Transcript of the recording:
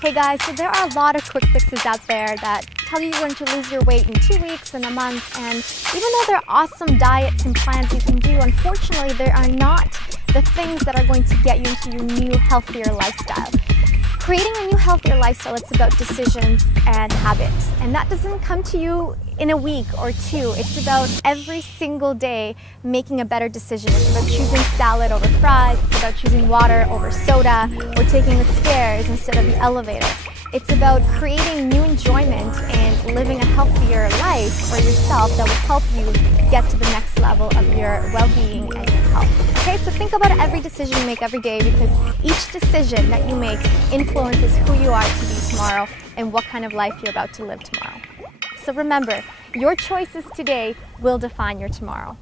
Hey guys, so there are a lot of quick fixes out there that tell you you're going to lose your weight in 2 weeks, in a month, and even though they're awesome diets and plans you can do, unfortunately they are not the things that are going to get you into your new, healthier lifestyle. Creating a new, healthier lifestyle, it's about decisions and habits, and that doesn't come to you in a week or two. It's about every single day making a better decision. It's about choosing salad over fries, it's about choosing water over soda, or taking the stairs instead of the elevator. It's about creating new enjoyment and living a healthier life for yourself that will help you get to the next level of your well-being and your health. Okay, so think about every decision you make every day, because each decision that you make influences who you are to be tomorrow and what kind of life you're about to live tomorrow. So remember, your choices today will define your tomorrow.